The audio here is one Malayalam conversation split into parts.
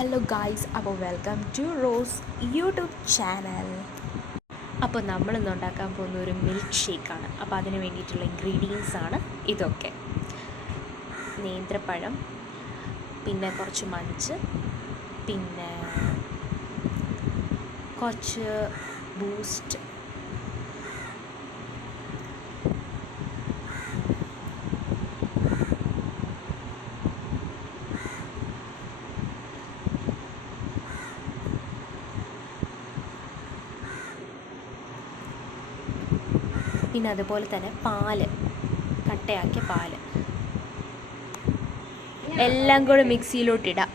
ഹലോ ഗായ്സ്, അപ്പോൾ welcome to Rose YouTube channel. അപ്പോൾ നമ്മളിന്ന് ഉണ്ടാക്കാൻ പോകുന്ന ഒരു മിൽക്ക് ഷേക്കാണ്. അപ്പോൾ അതിന് വേണ്ടിയിട്ടുള്ള ഇൻഗ്രീഡിയൻസ് ആണ് ഇതൊക്കെ: നേന്ത്രപ്പഴം, പിന്നെ കുറച്ച് മഞ്ച്, പിന്നെ കുറച്ച് ബൂസ്റ്റ്, പിന്നെ അതുപോലെ തന്നെ പാല്, കട്ടയാക്കിയ പാല് എല്ലാം കൂടെ മിക്സിയിലോട്ടിടാം.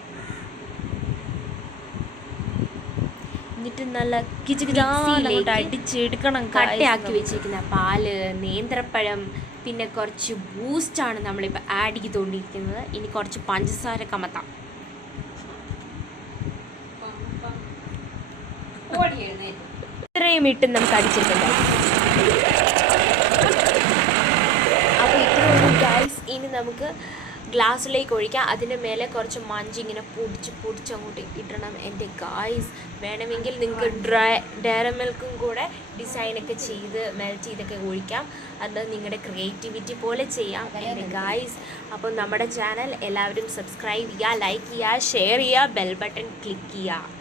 എന്നിട്ട് നല്ല കിച്ചിക്കിച്ചായിട്ട് അടിച്ചെടുക്കണം. കട്ടയാക്കി വെച്ചിരിക്കുന്ന പാല്, നേന്ത്രപ്പഴം, പിന്നെ കുറച്ച് ബൂസ്റ്റാണ് നമ്മളിപ്പോൾ ആഡ് ചെയ്തുകൊണ്ടിരിക്കുന്നത്. ഇനി കുറച്ച് പഞ്ചസാര കമത്താം. ഇത്രയും ഇട്ട് നമുക്ക് അടിച്ചെടുക്കാം. അപ്പോൾ ഇത്രയും ഗൈസ്, ഇനി നമുക്ക് ഗ്ലാസ്സിലേക്ക് ഒഴിക്കാം. അതിൻ്റെ മേലെ കുറച്ച് മഞ്ച് ഇങ്ങനെ പൊടിച്ച് അങ്ങോട്ട് ഇടണം. എൻ്റെ ഗൈസ്, വേണമെങ്കിൽ നിങ്ങൾക്ക് ഡയറി മിൽക്കും കൂടെ ഡിസൈനൊക്കെ ചെയ്ത് മെൽറ്റ് ചെയ്തൊക്കെ ഒഴിക്കാം. അത് നിങ്ങളുടെ ക്രിയേറ്റിവിറ്റി പോലെ ചെയ്യാം എൻ്റെ ഗൈസ്. അപ്പോൾ നമ്മുടെ ചാനൽ എല്ലാവരും സബ്സ്ക്രൈബ് ചെയ്യുക, ലൈക്ക് ചെയ്യുക, ഷെയർ ചെയ്യുക, ബെൽ ബട്ടൺ ക്ലിക്ക് ചെയ്യുക.